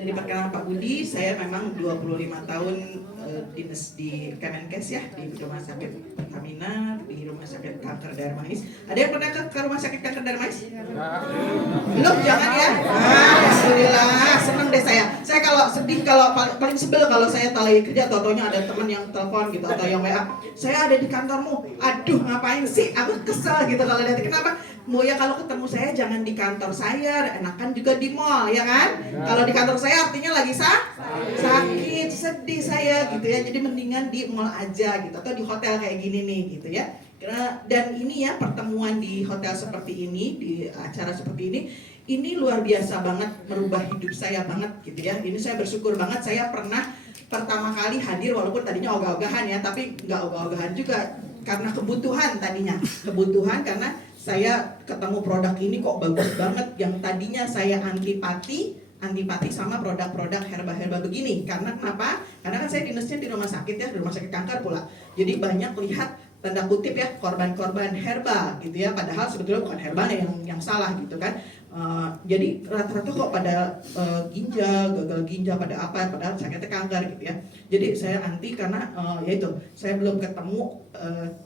Dari perkenalan Pak Budi, saya memang 25 tahun dinas di Kemenkes ya, di Rumah Sakit Pertamina, di Rumah Sakit Kanker Darmais. Ada yang pernah ke Rumah Sakit Kanker Darmais? Belum, jangan ya. Alhamdulillah, senang deh saya. Saya kalau sedih, kalau paling sebel kalau saya lagi kerja, totonya ada teman yang telepon gitu atau yang WA. Saya ada di kantormu. Aduh, ngapain sih? Aku kesel gitu kalau lihat. Kenapa? Mau ya kalau ketemu saya jangan di kantor saya, enakan juga di mall, ya kan? Kalau di kantor saya artinya lagi sakit, sedih saya gitu ya. Jadi mendingan di mall aja gitu atau di hotel kayak gini nih gitu ya. Dan ini ya, pertemuan di hotel seperti ini, di acara seperti ini luar biasa banget, merubah hidup saya banget gitu ya. Ini saya bersyukur banget, saya pernah pertama kali hadir walaupun tadinya ogah-ogahan ya, tapi nggak ogah-ogahan juga karena kebutuhan tadinya. Kebutuhan karena saya ketemu produk ini kok bagus banget, yang tadinya saya antipati sama produk-produk herba-herba begini. Karena kenapa? Karena kan saya dinasnya di rumah sakit ya, di rumah sakit kanker pula. Jadi banyak lihat tanda kutip ya korban-korban herba gitu ya, padahal sebetulnya bukan herbanya yang salah gitu kan. Jadi rata-rata kok pada gagal ginjal, pada apa, padahal sakitnya kanker gitu ya. Jadi saya anti karena yaitu saya belum ketemu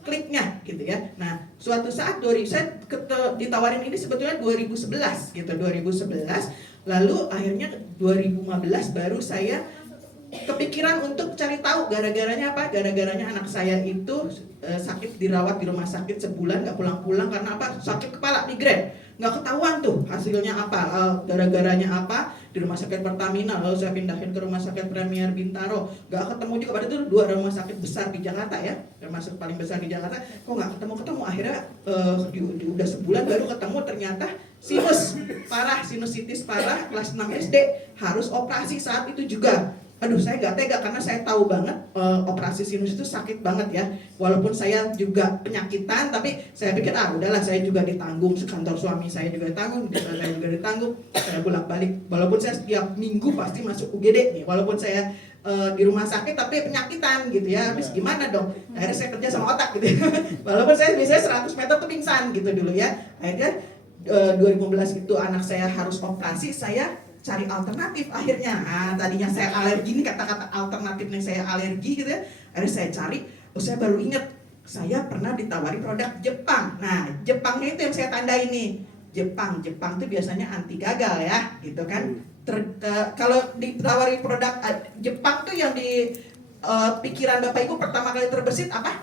kliknya gitu ya. Nah suatu saat saya ditawarin ini sebetulnya 2011 gitu, 2011. Lalu akhirnya 2015 baru saya kepikiran untuk cari tahu gara-garanya apa. Gara-garanya anak saya itu sakit, dirawat di rumah sakit sebulan nggak pulang-pulang karena apa? Sakit kepala, migrain. Nggak ketahuan tuh hasilnya apa, gara-garanya apa, di rumah sakit Pertamina, lalu saya pindahin ke rumah sakit Premier Bintaro, nggak ketemu juga. Padahal itu dua rumah sakit besar di Jakarta ya, termasuk paling besar di Jakarta, kok nggak ketemu. Akhirnya udah sebulan baru ketemu, ternyata sinusitis parah, kelas 6 SD, harus operasi saat itu juga. Aduh, saya gak tega karena saya tahu banget operasi sinus itu sakit banget ya. Walaupun saya juga penyakitan, tapi saya pikir udahlah, saya juga ditanggung, kantor suami saya juga ditanggung, saya juga ditanggung. Saya bolak-balik, walaupun saya setiap minggu pasti masuk UGD nih, walaupun saya di rumah sakit tapi penyakitan gitu ya. Habis gimana dong? Akhirnya saya kerja sama otak gitu ya. Walaupun saya biasanya 100 meter tuh pingsan gitu dulu ya. Akhirnya 2015 itu anak saya harus operasi, saya cari alternatif akhirnya. Tadinya saya alergi, ini kata-kata alternatifnya saya alergi gitu ya. Akhirnya saya cari, saya baru ingat saya pernah ditawari produk Jepang. Nah, Jepangnya itu yang saya tandai nih. Jepang tuh biasanya anti gagal ya, gitu kan. Kalau ditawari produk Jepang tuh yang di pikiran Bapak Ibu pertama kali terbesit apa?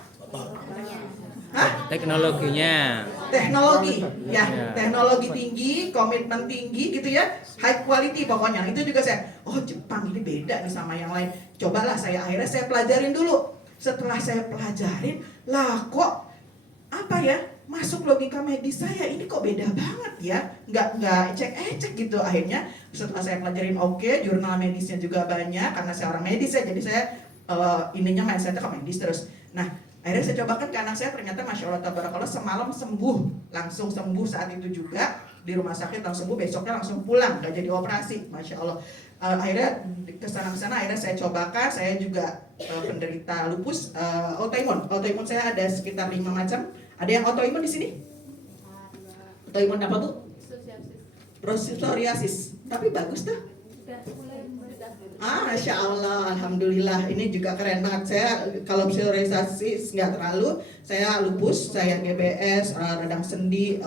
Teknologinya. Teknologi ya, teknologi tinggi, komitmen tinggi gitu ya, high quality pokoknya. Itu juga saya, Jepang ini beda nih sama yang lain. Cobalah akhirnya saya pelajarin dulu. Setelah saya pelajarin, lah kok apa ya, masuk logika medis saya ini kok beda banget ya, nggak ecek gitu. Akhirnya setelah saya pelajarin, jurnal medisnya juga banyak karena saya orang medis ya, jadi saya mindsetnya ke medis terus. Nah akhirnya saya cobakan ke anak saya, ternyata Masya Allah Tabarakallah, semalam langsung sembuh saat itu juga di rumah sakit, langsung sembuh, besoknya langsung pulang, gak jadi operasi, Masya Allah. Akhirnya kesana akhirnya saya cobakan, saya juga penderita lupus, autoimun saya ada sekitar 5 macam. Ada yang autoimun di sini? Autoimun apa Bu? Psoriasis, tapi bagus tuh. Masya Allah, Alhamdulillah, ini juga keren banget. Saya kalau psoriasis nggak terlalu, saya lupus, saya GBS, radang sendi,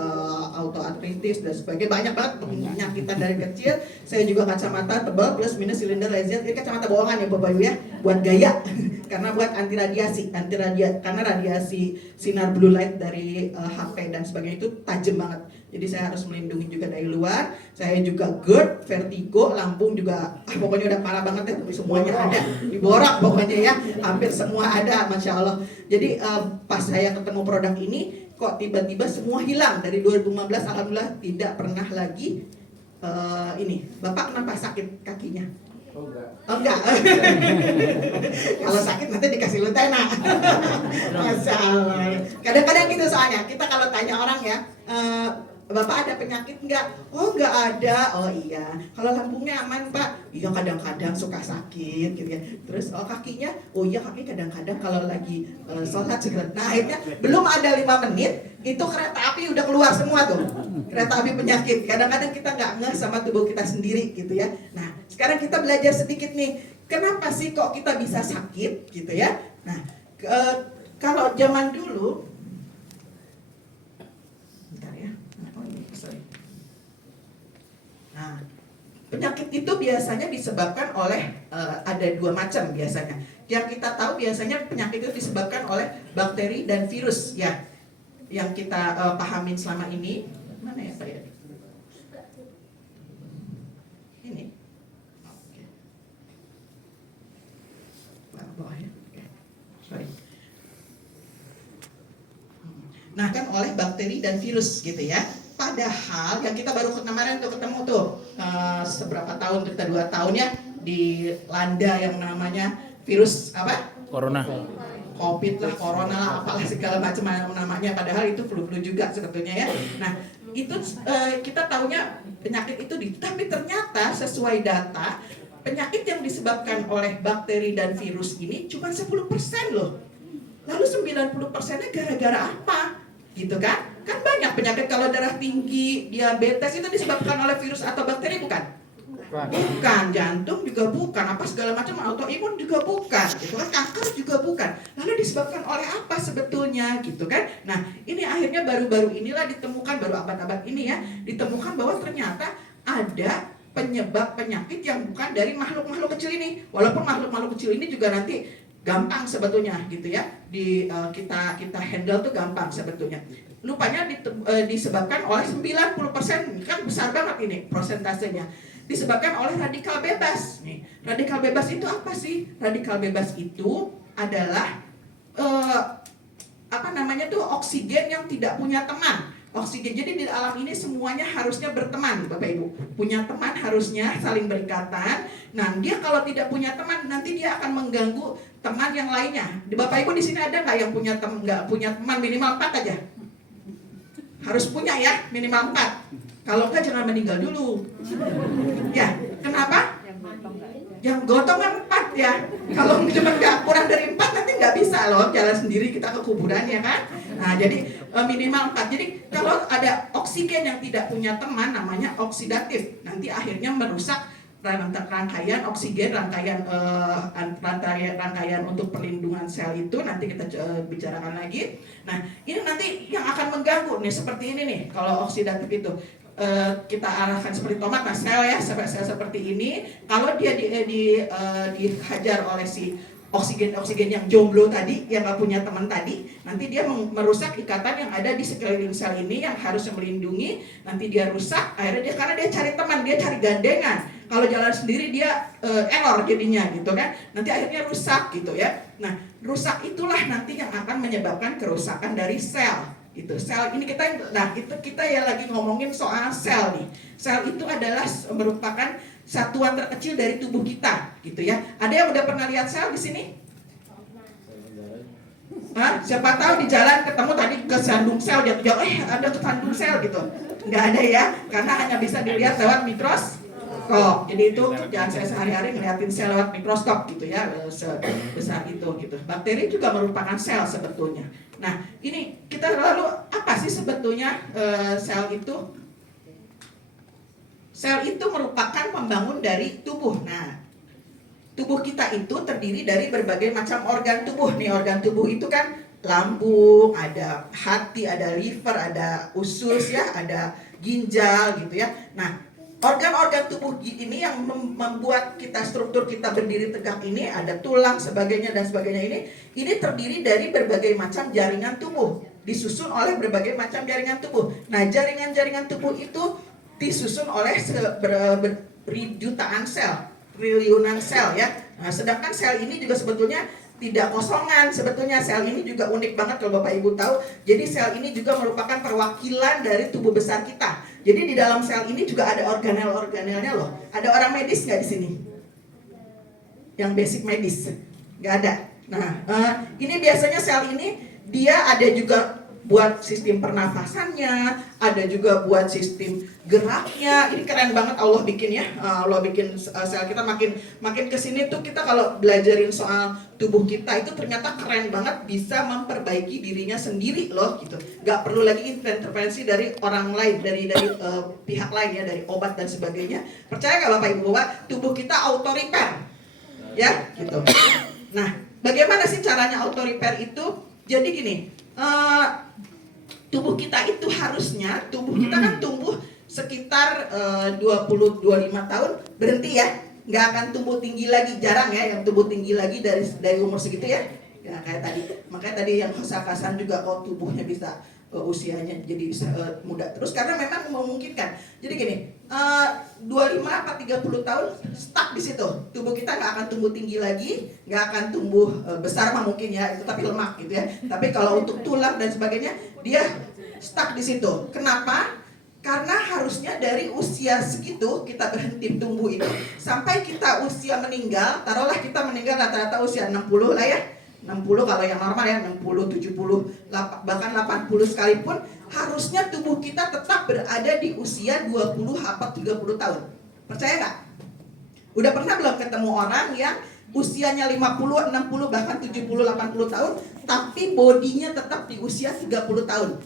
autoartritis dan sebagainya, banyak banget penyakitan dari kecil. Saya juga kacamata tebal plus minus silinder laser. Ini kacamata bohongan ya Bapak Ibu ya, buat gaya karena buat anti radiasi, karena radiasi sinar blue light dari HP dan sebagainya itu tajam banget. Jadi saya harus melindungi juga dari luar. Saya juga GERD, vertigo, lambung juga, pokoknya udah parah banget ya, semuanya ada, diborak pokoknya ya, hampir semua ada, Masya Allah. Jadi pas saya ketemu produk ini, kok tiba-tiba semua hilang. Dari 2015 Alhamdulillah tidak pernah lagi ini. Bapak kenapa sakit kakinya? Enggak. Kalau sakit nanti dikasih Lutena. Masya Allah. Kadang-kadang gitu soalnya, kita kalau tanya orang ya, Bapak ada penyakit nggak? Oh nggak ada. Oh iya. Kalau lambungnya aman Pak? Iya kadang-kadang suka sakit gitu ya. Terus kakinya? Oh iya kaki kadang-kadang kalau lagi sholat juga. Nah akhirnya belum ada 5 menit itu kereta api udah keluar semua tuh. Kereta api penyakit. Kadang-kadang kita nggak ngeh sama tubuh kita sendiri gitu ya. Nah sekarang kita belajar sedikit nih. Kenapa sih kok kita bisa sakit gitu ya? Nah kalau zaman dulu Nah, penyakit itu biasanya disebabkan oleh ada 2 macam biasanya. Yang kita tahu biasanya penyakit itu disebabkan oleh bakteri dan virus ya. Yang kita pahamin selama ini. Mana ya saya? Ini. Oke. Bawah ya. Oke. Sorry. Nah, kan oleh bakteri dan virus gitu ya. Padahal yang kita baru kemarin tuh ketemu tuh seberapa tahun kita 2 tahun ya dilanda yang namanya virus apa? Corona. Covid lah, corona lah, apalah segala macam namanya. Padahal itu flu-flu juga sebetulnya ya. Nah itu kita taunya penyakit itu tapi ternyata sesuai data penyakit yang disebabkan oleh bakteri dan virus ini cuma 10% loh. Lalu 90%-nya gara-gara apa? Gitu kan? Kan banyak penyakit kalau darah tinggi, diabetes itu disebabkan oleh virus atau bakteri bukan? Bukan, jantung juga bukan, apa segala macam autoimun juga bukan, gitu kan? Kanker juga bukan. Lalu disebabkan oleh apa sebetulnya gitu kan? Nah, ini akhirnya baru-baru inilah ditemukan, baru abad-abad ini ya, ditemukan bahwa ternyata ada penyebab penyakit yang bukan dari makhluk-makhluk kecil ini. Walaupun makhluk-makhluk kecil ini juga nanti gampang sebetulnya gitu ya, kita handle tuh gampang sebetulnya. Lupanya disebabkan oleh 90%, kan besar banget ini prosentasenya. Disebabkan oleh radikal bebas. Nih, radikal bebas itu apa sih? Radikal bebas itu adalah oksigen yang tidak punya teman. Oksigen, jadi di alam ini semuanya harusnya berteman, Bapak Ibu. Punya teman harusnya saling berikatan. Nah, dia kalau tidak punya teman, nanti dia akan mengganggu teman yang lainnya. Di Bapak Ibu di sini ada nggak yang nggak punya teman minimal 4 aja? Harus punya ya, minimal 4. Kalau enggak jangan meninggal dulu. Ya, kenapa? Yang gotong kan 4 ya. Kalau cuma nggak kurang dari 4 nanti nggak bisa loh jalan sendiri kita ke kuburan ya kan. Nah jadi minimal 4. Jadi kalau ada oksigen yang tidak punya teman namanya oksidatif. Nanti akhirnya merusak rangkaian oksigen, rangkaian untuk perlindungan sel itu nanti kita bicarakan lagi. Nah ini nanti yang akan mengganggu nih seperti ini nih kalau oksidatif itu. Kita arahkan seperti tomat, nah sel seperti ini. Kalau dia dihajar oleh si oksigen yang jomblo tadi, yang gak punya teman tadi, nanti dia merusak ikatan yang ada di sekeliling sel ini yang harusnya melindungi. Nanti dia rusak, akhirnya karena dia cari teman, dia cari gandengan. Kalau jalan sendiri dia error jadinya gitu kan. Nanti akhirnya rusak gitu ya. Nah rusak itulah nanti yang akan menyebabkan kerusakan dari sel. Itu sel ini kita ya lagi ngomongin soal sel nih. Sel itu adalah merupakan satuan terkecil dari tubuh kita, gitu ya. Ada yang udah pernah lihat sel di sini? Siapa tahu di jalan ketemu tadi kesandung sel jatuh, ada kesandung sel gitu. Nggak ada ya, karena hanya bisa dilihat lewat mikroskop. Jadi itu kerjaan saya sehari-hari ngeliatin sel lewat mikroskop gitu ya, sebesar itu gitu. Bakteri juga merupakan sel sebetulnya. Nah, ini kita lalu apa sih sebetulnya sel itu? Sel itu merupakan pembangun dari tubuh. Nah, tubuh kita itu terdiri dari berbagai macam organ tubuh. Nih, organ tubuh itu kan lambung, ada hati, ada liver, ada usus ya, ada ginjal gitu ya. Nah, organ-organ tubuh ini yang membuat struktur kita berdiri tegak ini, ada tulang dan sebagainya ini terdiri dari berbagai macam jaringan tubuh, disusun oleh berbagai macam jaringan tubuh. Nah, jaringan-jaringan tubuh itu disusun oleh jutaan sel, triliunan sel ya. Nah, sedangkan sel ini juga sebetulnya tidak kosongan, sebetulnya sel ini juga unik banget kalau Bapak Ibu tahu. Jadi sel ini juga merupakan perwakilan dari tubuh besar kita. Jadi di dalam sel ini juga ada organel-organelnya loh. Ada orang medis nggak di sini? Yang basic medis? Nggak ada. Nah, ini biasanya sel ini dia ada juga buat sistem pernafasannya, ada juga buat sistem geraknya. Ini keren banget Allah bikin ya. Allah bikin sel kita makin kesini tuh kita kalau belajarin soal tubuh kita itu ternyata keren banget, bisa memperbaiki dirinya sendiri loh gitu. Gak perlu lagi intervensi dari orang lain, dari pihak lain ya, dari obat dan sebagainya. Percaya gak Bapak Ibu bahwa tubuh kita auto repair ya gitu. Nah, bagaimana sih caranya auto repair itu? Jadi gini, tubuh kita itu harusnya, tubuh kita kan tumbuh sekitar 20-25 tahun berhenti ya, nggak akan tumbuh tinggi lagi, jarang ya yang tumbuh tinggi lagi dari umur segitu ya. Ya kayak tadi, makanya tadi yang Hasan juga kok tubuhnya bisa usianya jadi muda terus karena memang memungkinkan. Jadi gini, 25-30 tahun stuck di situ, tubuh kita nggak akan tumbuh tinggi lagi, nggak akan tumbuh besar mah mungkin ya, itu tapi lemak gitu ya. Tapi kalau untuk tulang dan sebagainya dia stuck di situ. Kenapa? Karena harusnya dari usia segitu kita berhenti tumbuh itu sampai kita usia meninggal, taruhlah kita meninggal rata-rata usia 60 lah ya, 60 kalau yang normal ya, 60, 70, bahkan 80 sekalipun, harusnya tubuh kita tetap berada di usia 20-30 tahun. Percaya nggak? Udah pernah belum ketemu orang yang usianya 50, 60, bahkan 70, 80 tahun, tapi bodinya tetap di usia 30 tahun?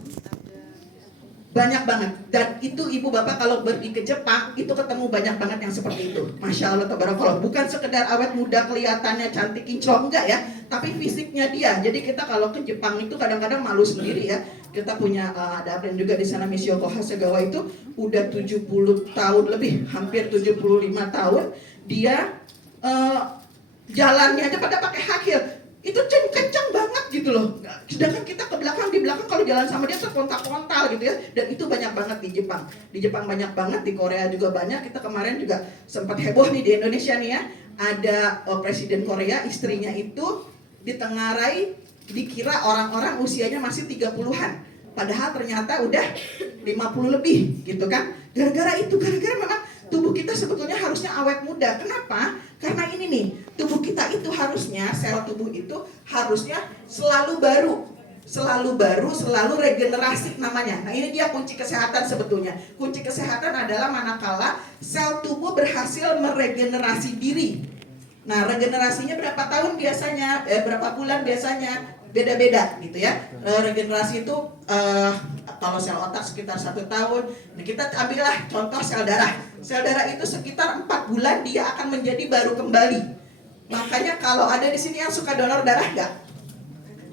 Banyak banget. Dan itu ibu bapak kalau pergi ke Jepang itu ketemu banyak banget yang seperti itu. Masya Allah tabarakallah. Bukan sekedar awet muda kelihatannya cantik kinclong, enggak ya, tapi fisiknya dia. Jadi kita kalau ke Jepang itu kadang-kadang malu sendiri ya. Kita punya ada brand juga di sana, Mishiyoko Hasegawa, itu udah 70 tahun lebih, hampir 75 tahun. Dia jalannya aja pada pakai high heel. Itu kencang banget gitu loh. Sedangkan kita di belakang kalau jalan sama dia terkontak-kontal gitu ya. Dan itu banyak banget di Jepang. Di Jepang banyak banget, di Korea juga banyak. Kita kemarin juga sempat heboh nih di Indonesia nih ya. Ada presiden Korea, istrinya itu ditengarai, dikira orang-orang usianya masih 30-an. Padahal ternyata udah 50 lebih gitu kan. Gara-gara memang tubuh kita sebetulnya harusnya awet muda. Kenapa? Karena ini nih, tubuh kita itu harusnya, sel tubuh itu harusnya selalu baru, selalu regenerasi namanya. Nah ini dia kunci kesehatan sebetulnya. Kunci kesehatan adalah manakala sel tubuh berhasil meregenerasi diri. Nah regenerasinya berapa tahun biasanya, berapa bulan biasanya, beda-beda gitu ya. Regenerasi itu kalau sel otak sekitar 1 tahun. Nah kita ambillah contoh sel darah. Sel darah itu sekitar 4 bulan dia akan menjadi baru kembali. Makanya kalau ada di sini yang suka donor darah nggak?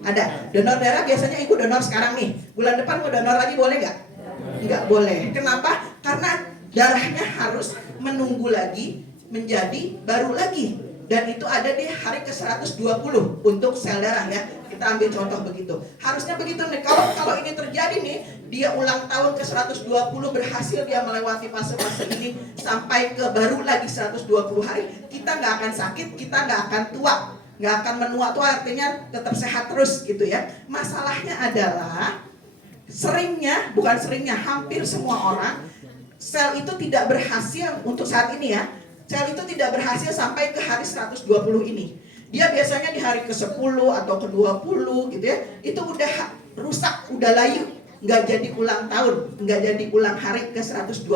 Ada. Donor darah biasanya ibu donor sekarang nih. Bulan depan mau donor lagi boleh nggak? Nggak boleh. Kenapa? Karena darahnya harus menunggu lagi menjadi baru lagi. Dan itu ada di hari ke-120 untuk sel darah ya. Kita ambil contoh begitu. Harusnya begitu nih. Kalau ini terjadi nih, dia ulang tahun ke-120 berhasil dia melewati fase-fase ini sampai ke baru lagi 120 hari, kita nggak akan sakit, kita nggak akan tua, nggak akan menua tua, artinya tetap sehat terus gitu ya. Masalahnya adalah hampir semua orang sel itu tidak berhasil untuk saat ini ya. Sel itu tidak berhasil sampai ke hari 120 ini. Dia biasanya di hari ke-10 atau ke-20 gitu ya, itu udah rusak, udah layu, nggak jadi ulang tahun, nggak jadi ulang hari ke-120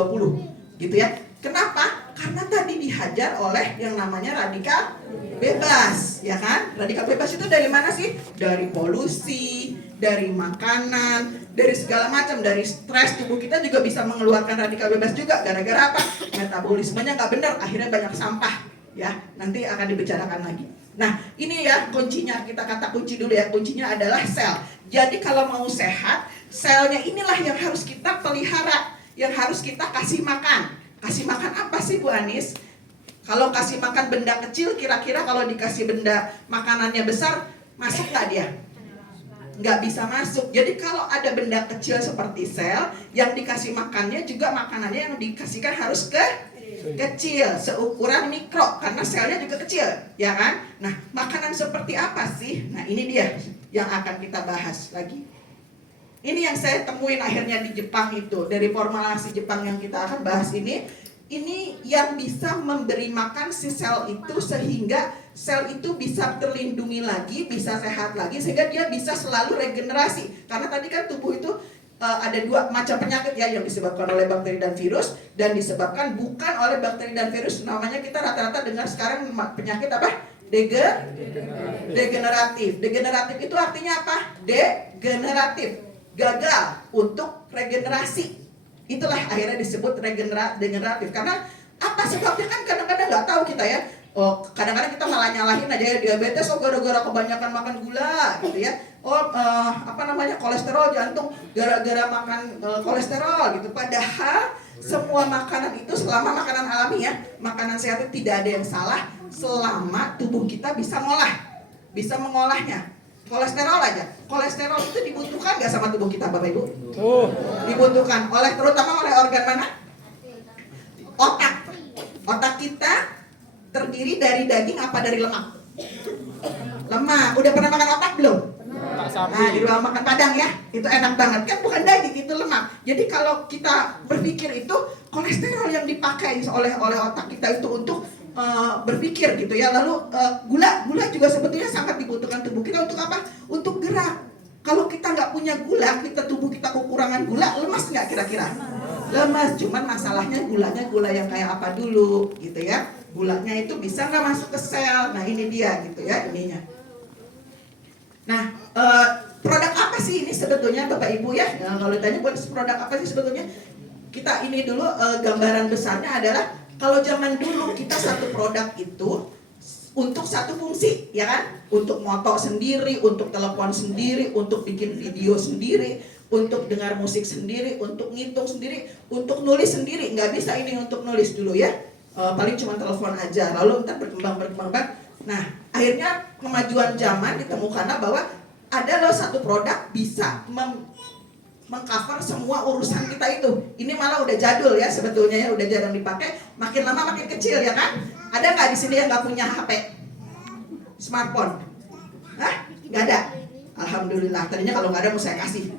gitu ya. Kenapa? Karena tadi dihajar oleh yang namanya radikal bebas, ya kan? Radikal bebas itu dari mana sih? Dari polusi, dari makanan, dari segala macam, dari stres. Tubuh kita juga bisa mengeluarkan radikal bebas juga. Gara-gara apa? Metabolismenya nggak benar, akhirnya banyak sampah. Ya, nanti akan dibicarakan lagi. Nah, ini ya kuncinya, kita kata kunci dulu ya. Kuncinya adalah sel. Jadi kalau mau sehat, selnya inilah yang harus kita pelihara, yang harus kita kasih makan. Kasih makan apa sih Bu Anis? Kalau kasih makan benda kecil, kira-kira kalau dikasih benda makanannya besar, masuk nggak dia? Nggak bisa masuk. Jadi kalau ada benda kecil seperti sel, yang dikasih makannya juga makanannya yang dikasihkan harus kecil, seukuran mikro, karena selnya juga kecil, ya kan? Nah, makanan seperti apa sih? Nah, ini dia yang akan kita bahas lagi. Ini yang saya temuin akhirnya di Jepang itu, dari formulasi Jepang yang kita akan bahas ini. ini yang bisa memberi makan si sel itu sehingga sel itu bisa terlindungi lagi, bisa sehat lagi, sehingga dia bisa selalu regenerasi. Karena tadi kan tubuh itu ada dua macam penyakit ya, yang disebabkan oleh bakteri dan virus, dan disebabkan bukan oleh bakteri dan virus. Namanya kita rata-rata dengar sekarang penyakit apa? Degeneratif. Degeneratif itu artinya apa? Degeneratif, gagal untuk regenerasi. Itulah akhirnya disebut degeneratif. Karena apa sebabnya kan kadang-kadang nggak tahu kita ya. Oh, kadang-kadang kita malah nyalahin aja ya diabetes, oh gara-gara kebanyakan makan gula gitu ya. Oh, kolesterol jantung gara-gara makan kolesterol gitu. Padahal semua makanan itu selama makanan alami ya, makanan sehat itu tidak ada yang salah selama tubuh kita bisa mengolahnya. Kolesterol aja, kolesterol itu dibutuhkan nggak sama tubuh kita, Bapak Ibu? Dibutuhkan terutama oleh organ mana? Otak. Otak kita terdiri dari daging apa dari lemak? Lemak. Udah pernah makan otak belum? Nah, di ruang makan Padang ya, itu enak banget kan, bukan daging, itu lemak. Jadi kalau kita berpikir itu kolesterol yang dipakai oleh otak kita itu untuk berpikir gitu ya. Lalu gula juga sebetulnya sangat dibutuhkan tubuh kita untuk apa? Untuk gerak. Kalau kita nggak punya gula, tubuh kita kekurangan gula, lemas nggak kira-kira? Lemas. Cuman masalahnya gulanya gula yang kayak apa dulu gitu ya? Gulanya itu bisa nggak masuk ke sel? Nah ini dia gitu ya ininya. Nah produk apa sih ini sebetulnya Bapak Ibu ya? Nah, kalau ditanya buat produk apa sih sebetulnya? Kita ini dulu gambaran besarnya adalah kalau zaman dulu kita satu produk itu untuk satu fungsi, ya kan? Untuk moto sendiri, untuk telepon sendiri, untuk bikin video sendiri, untuk dengar musik sendiri, untuk ngitung sendiri, untuk nulis sendiri. Nggak bisa ini untuk nulis dulu ya. Paling cuma telepon aja, lalu ntar berkembang. Nah, akhirnya kemajuan zaman ditemukan bahwa ada loh satu produk bisa mengcover semua urusan kita itu. Ini malah udah jadul ya sebetulnya ya, udah jarang dipakai, makin lama makin kecil ya kan? Ada nggak di sini yang nggak punya HP, smartphone? Hah? Nggak ada? Alhamdulillah. Tadinya kalau nggak ada mau saya kasih.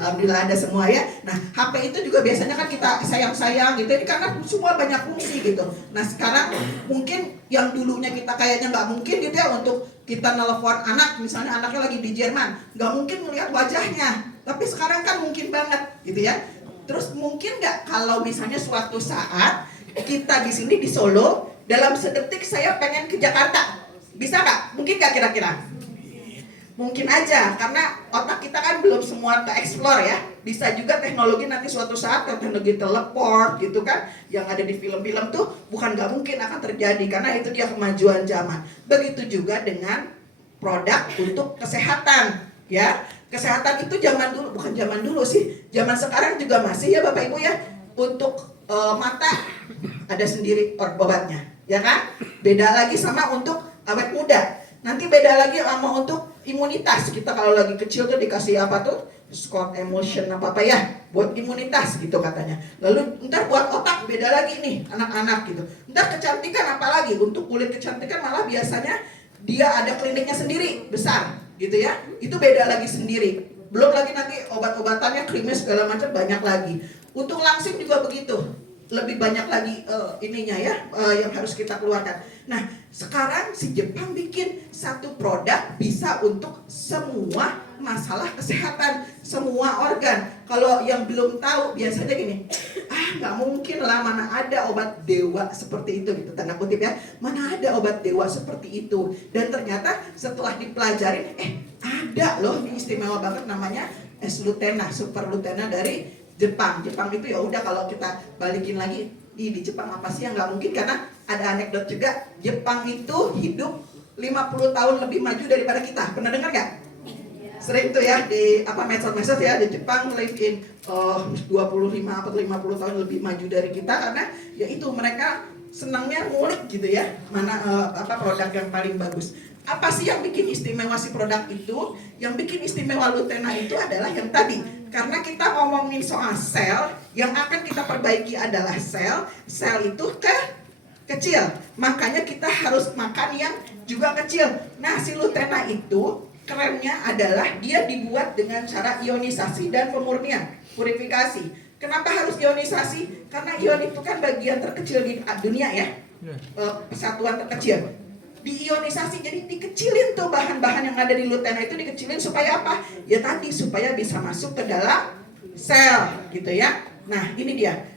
Alhamdulillah ada semua ya. Nah HP itu juga biasanya kan kita sayang-sayang gitu, ini karena semua banyak fungsi gitu. Nah sekarang mungkin yang dulunya kita kayaknya nggak mungkin gitu ya, untuk kita nelpon anak, misalnya anaknya lagi di Jerman, nggak mungkin melihat wajahnya. Tapi sekarang kan mungkin banget gitu ya. Terus mungkin nggak kalau misalnya suatu saat kita di sini di Solo, dalam sedetik saya pengen ke Jakarta, bisa nggak? Mungkin nggak kira-kira? Mungkin aja, karena otak kita kan belum semua ke-explore ya. Bisa juga teknologi nanti suatu saat, teknologi teleport gitu kan, yang ada di film-film tuh bukan nggak mungkin akan terjadi, karena itu dia kemajuan zaman. Begitu juga dengan produk untuk kesehatan ya. Kesehatan itu zaman dulu, bukan zaman dulu sih, zaman sekarang juga masih ya Bapak Ibu ya. Untuk mata ada sendiri obatnya ya kan. Beda lagi sama untuk awet muda. Nanti beda lagi sama untuk imunitas. Kita kalau lagi kecil tuh dikasih apa tuh? Scott Emulsion apa ya? Buat imunitas gitu katanya. Lalu ntar buat otak beda lagi nih anak-anak gitu. Ntar kecantikan apa lagi? Untuk kulit kecantikan malah biasanya dia ada kliniknya sendiri besar gitu ya. Itu beda lagi sendiri. Belum lagi nanti obat-obatannya, krimnya segala macam banyak lagi. Untuk langsing juga begitu. Lebih banyak lagi ininya ya yang harus kita keluarkan. Nah sekarang si Jepang bikin satu produk bisa untuk semua masalah kesehatan, semua organ. Kalau yang belum tahu biasanya gini, nggak mungkin lah, mana ada obat dewa seperti itu gitu, tanda kutip ya, mana ada obat dewa seperti itu. Dan ternyata setelah dipelajarin, ada loh, ini istimewa banget, namanya S-Lutena, Super Lutena dari Jepang itu ya udah. Kalau kita balikin lagi di Jepang apa sih yang nggak mungkin, karena ada anekdot juga, Jepang itu hidup 50 tahun lebih maju daripada kita. Pernah dengar nggak? Sering tuh ya di medsos ya, di Jepang live in 25 atau 50 tahun lebih maju dari kita, karena ya itu mereka senangnya ngulik gitu ya, mana produk yang paling bagus. Apa sih yang bikin istimewa si produk itu? Yang bikin istimewa Lutena itu adalah yang tadi, karena kita ngomongin soal sel, yang akan kita perbaiki adalah sel itu kecil, makanya kita harus makan yang juga kecil. Nah si Lutena itu kerennya adalah dia dibuat dengan cara ionisasi dan pemurnian, purifikasi. Kenapa harus ionisasi? Karena ion itu kan bagian terkecil di dunia ya, persatuan terkecil. Diionisasi, jadi dikecilin tuh bahan-bahan yang ada di lutena itu dikecilin supaya apa? Ya tadi supaya bisa masuk ke dalam sel gitu ya. Nah ini dia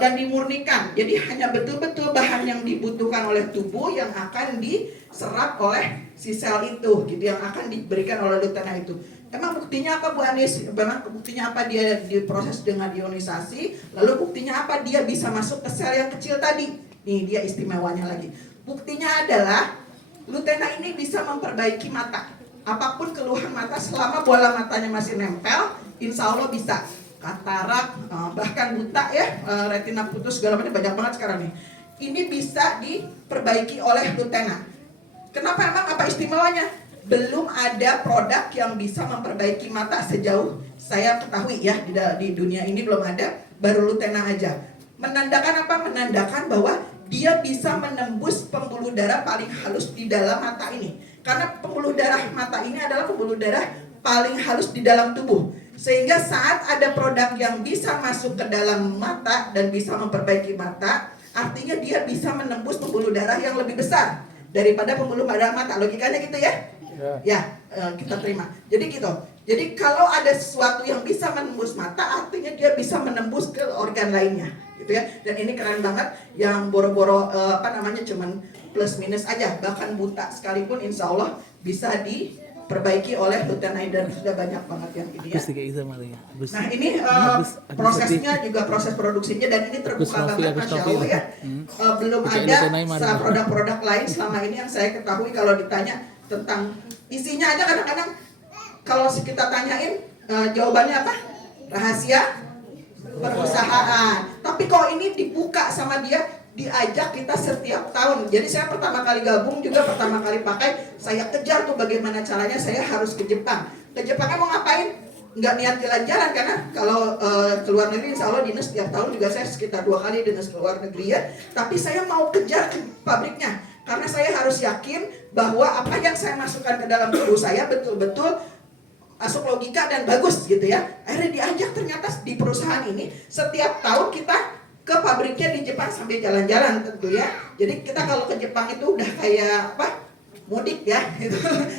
dan dimurnikan. Jadi hanya betul-betul bahan yang dibutuhkan oleh tubuh yang akan diserap oleh si sel itu gitu, yang akan diberikan oleh lutena itu. Emang buktinya apa Bu Anis? Memang buktinya apa dia diproses dengan ionisasi? Lalu buktinya apa dia bisa masuk ke sel yang kecil tadi? Nih dia istimewanya lagi. Buktinya adalah lutena ini bisa memperbaiki mata. Apapun keluhan mata selama bola matanya masih nempel, insya Allah bisa. Katarak, bahkan buta ya, retina putus segala macam banyak banget sekarang nih. Ini bisa diperbaiki oleh lutena. Kenapa emang apa istimewanya? Belum ada produk yang bisa memperbaiki mata sejauh saya ketahui ya, di dunia ini belum ada, baru lutena aja. Menandakan apa? Menandakan bahwa dia bisa menembus pembuluh darah paling halus di dalam mata ini. Karena pembuluh darah mata ini adalah pembuluh darah paling halus di dalam tubuh. Sehingga saat ada produk yang bisa masuk ke dalam mata dan bisa memperbaiki mata, artinya dia bisa menembus pembuluh darah yang lebih besar daripada pembuluh darah mata. Logikanya gitu ya? Ya, kita terima. Jadi gitu. Jadi kalau ada sesuatu yang bisa menembus mata, artinya dia bisa menembus ke organ lainnya, gitu ya. Dan ini keren banget. Yang boro-boro cuman plus minus aja, bahkan buta sekalipun, insya Allah bisa diperbaiki oleh lutena, dan sudah banyak banget yang ini ya. Nah ini prosesnya juga proses produksinya, dan ini terbuka banget, masya Allah ya. Belum ada produk-produk lain selama ini yang saya ketahui kalau ditanya tentang isinya aja kadang-kadang kalau kita tanyain jawabannya apa? Rahasia perusahaan. Tapi kalau ini dibuka sama dia, diajak kita setiap tahun. Jadi saya pertama kali gabung juga, pertama kali pakai, saya kejar tuh bagaimana caranya saya harus ke Jepang. Ke Jepangnya mau ngapain? Nggak niat jalan-jalan, karena kalau ke luar negeri insya Allah dinas setiap tahun juga saya sekitar 2 kali dinas ke luar negeri ya. Tapi saya mau kejar ke pabriknya, karena saya harus yakin bahwa apa yang saya masukkan ke dalam tubuh saya betul-betul masuk logika dan bagus gitu ya. Akhirnya diajak ternyata di perusahaan ini setiap tahun kita ke pabriknya di Jepang sambil jalan-jalan tentu ya. Jadi kita kalau ke Jepang itu udah kayak apa? Mudik ya gitu.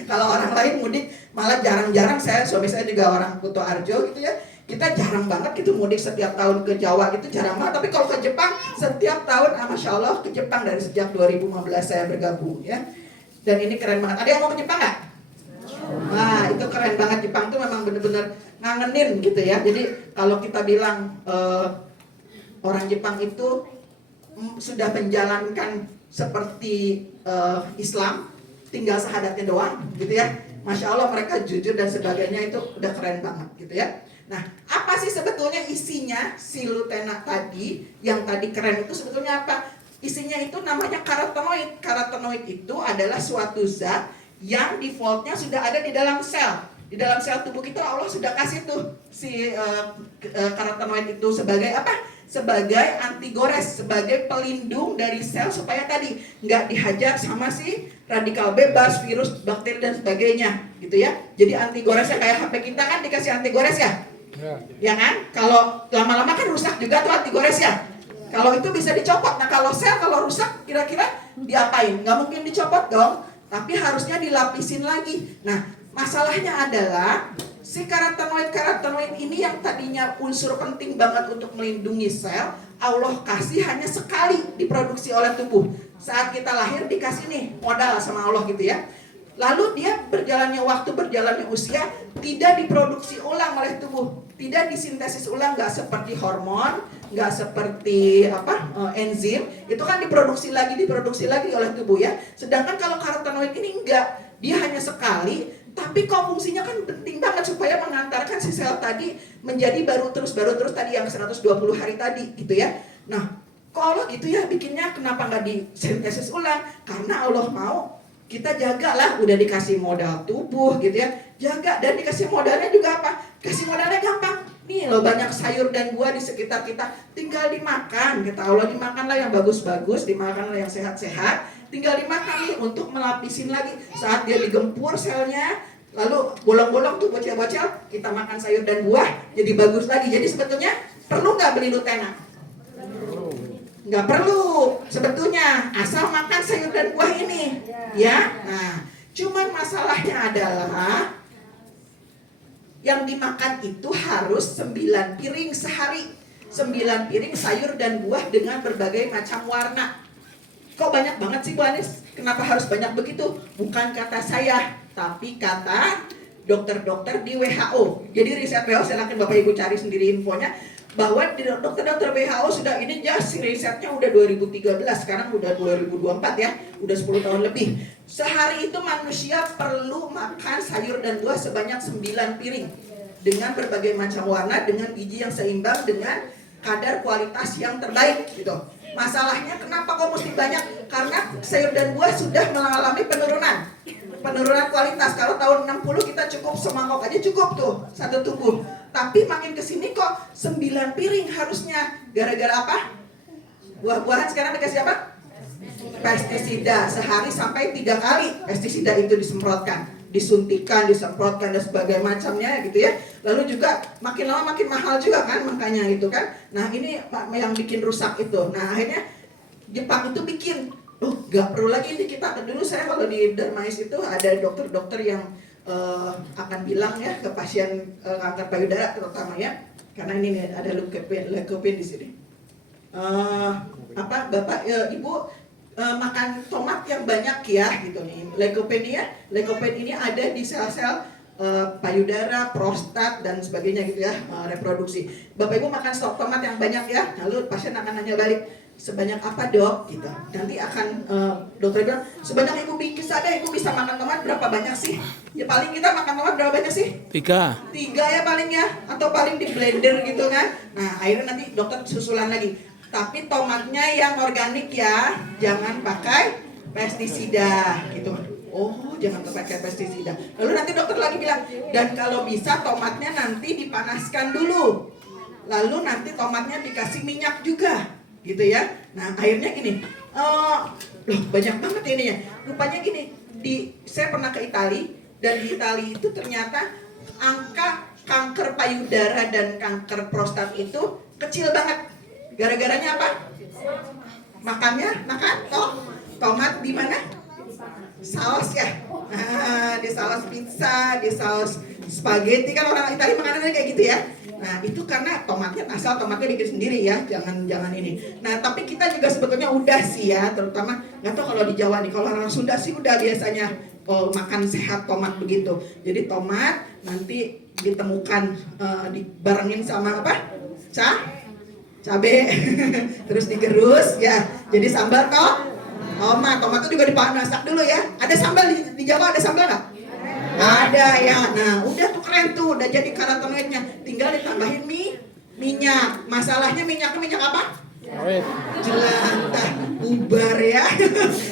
Kalau orang lain mudik malah jarang-jarang, suami saya juga orang Kuto Arjo gitu ya. Kita jarang banget gitu mudik setiap tahun ke Jawa gitu, jarang banget. Tapi kalau ke Jepang setiap tahun, Masya Allah ke Jepang dari sejak 2015 saya bergabung ya. Dan ini keren banget. Ada yang mau ke Jepang nggak? Nah itu keren banget. Jepang tuh memang bener-bener ngangenin gitu ya. Jadi kalau kita bilang orang Jepang itu sudah menjalankan seperti Islam, tinggal sahadatnya doang gitu ya. Masya Allah mereka jujur dan sebagainya, itu udah keren banget gitu ya. Nah apa sih sebetulnya isinya si lutena tadi, yang tadi keren itu sebetulnya apa? Isinya itu namanya karotenoid. Karotenoid itu adalah suatu zat yang defaultnya sudah ada di dalam sel. Di dalam sel tubuh kita Allah sudah kasih tuh si karotenoid itu sebagai apa? Sebagai antigores, sebagai pelindung dari sel supaya tadi nggak dihajar sama si radikal bebas, virus, bakteri dan sebagainya, gitu ya. Jadi antigoresnya kayak HP kita kan dikasih antigores ya, ya kan? Kalau lama-lama kan rusak juga tuh antigores ya. Kalau itu bisa dicopot. Nah kalau sel kalau rusak kira-kira diapain? Nggak mungkin dicopot dong, tapi harusnya dilapisin lagi. Nah masalahnya adalah si karotenoid ini yang tadinya unsur penting banget untuk melindungi sel, Allah kasih hanya sekali diproduksi oleh tubuh. Saat kita lahir dikasih nih modal sama Allah gitu ya. Lalu dia berjalannya waktu, berjalannya usia, tidak diproduksi ulang oleh tubuh, tidak disintesis ulang, nggak seperti hormon, nggak seperti enzim, itu kan diproduksi lagi oleh tubuh ya. Sedangkan kalau karotenoid ini enggak, dia hanya sekali. Tapi kok fungsinya kan penting banget supaya mengantarkan si sel tadi menjadi baru terus tadi yang 120 hari tadi gitu ya. Nah kok Allah gitu ya bikinnya, kenapa nggak disintesis ulang? Karena Allah mau kita jagalah, udah dikasih modal tubuh gitu ya, jaga. Dan dikasih modalnya juga apa? Kasih modalnya gampang. Nih loh banyak sayur dan buah di sekitar kita, tinggal dimakan. Kata Allah dimakanlah yang bagus-bagus, dimakanlah yang sehat-sehat. Tinggal dimakan nih untuk melapisin lagi saat dia digempur selnya, lalu bolong-bolong tuh bocil-bocil, kita makan sayur dan buah jadi bagus lagi. Jadi sebetulnya perlu nggak beli lutena? Nggak perlu sebetulnya, asal makan sayur dan buah ini, ya. Nah, cuman masalahnya adalah yang dimakan itu harus 9 piring sehari. 9 piring sayur dan buah dengan berbagai macam warna. Kok banyak banget sih Bu Anis? Kenapa harus banyak begitu? Bukan kata saya, tapi kata dokter-dokter di WHO. Jadi riset WHO, silakan Bapak Ibu cari sendiri infonya, bahwa dokter-dokter WHO sudah ini ya, si risetnya udah 2013, sekarang udah 2024 ya, udah 10 tahun lebih. Sehari itu manusia perlu makan sayur dan buah sebanyak 9 piring dengan berbagai macam warna, dengan gizi yang seimbang, dengan kadar kualitas yang terbaik gitu. Masalahnya kenapa kok mesti banyak? Karena sayur dan buah sudah mengalami penurunan kualitas. Kalau tahun 60 kita cukup semangkok aja cukup tuh satu tubuh. Tapi makin kesini kok 9 piring harusnya. Gara-gara apa? Buah-buahan sekarang dikasih apa? Pestisida. Sehari sampai 3 kali pestisida itu disemprotkan, disuntikan, disemprotkan dan sebagainya macamnya gitu ya. Lalu juga makin lama makin mahal juga kan, makanya gitu kan. Nah ini yang bikin rusak itu. Nah akhirnya Jepang itu bikin, gak perlu lagi ini kita. Dulu saya kalau di Darmais itu ada dokter-dokter yang akan bilang ya ke pasien kanker payudara terutama ya, karena ini nih ada leukopenia di sini. Bapak Ibu makan tomat yang banyak ya gitu nih. Leukopenia ini ada di sel-sel payudara, prostat dan sebagainya gitu ya, reproduksi. Bapak Ibu makan stok tomat yang banyak ya. Lalu pasien akan nanya balik, sebanyak apa dok? Gitu. Nanti akan dokter bilang, sebanyak ibu bisa makan tomat berapa banyak sih? Ya paling kita makan tomat berapa banyak sih? 3 ya paling ya, atau paling di blender gitu kan. Nah akhirnya nanti dokter susulan lagi. Tapi tomatnya yang organik ya, jangan pakai pestisida gitu. Oh, jangan pakai pestisida. Lalu nanti dokter lagi bilang, dan kalau bisa tomatnya nanti dipanaskan dulu. Lalu nanti tomatnya dikasih minyak juga, gitu ya. Nah, akhirnya gini. Banyak banget ini ya. Rupanya gini, saya pernah ke Italia, dan di Italia itu ternyata angka kanker payudara dan kanker prostat itu kecil banget. Gara-garanya apa? Makan tomat di mana? Saus ya. Nah, di saus pizza, di saus spaghetti, kan orang Italia makanannya kayak gitu ya. Nah, itu karena tomatnya bikin sendiri ya, jangan ini. Nah, tapi kita juga sebetulnya udah sih ya, terutama nggak tahu kalau di Jawa nih, kalau orang Sunda sih udah biasanya makan sehat tomat begitu. Jadi tomat nanti ditemukan dibarengin sama apa? Cabe terus digerus ya, jadi sambal tomat itu juga dimasak dulu ya. Ada sambal di Jawa, ada sambal nggak? Ada ya. Nah udah tuh keren tuh, udah jadi karotenoidnya, tinggal ditambahin minyak. Masalahnya minyak apa? Jelantah, bubar ya.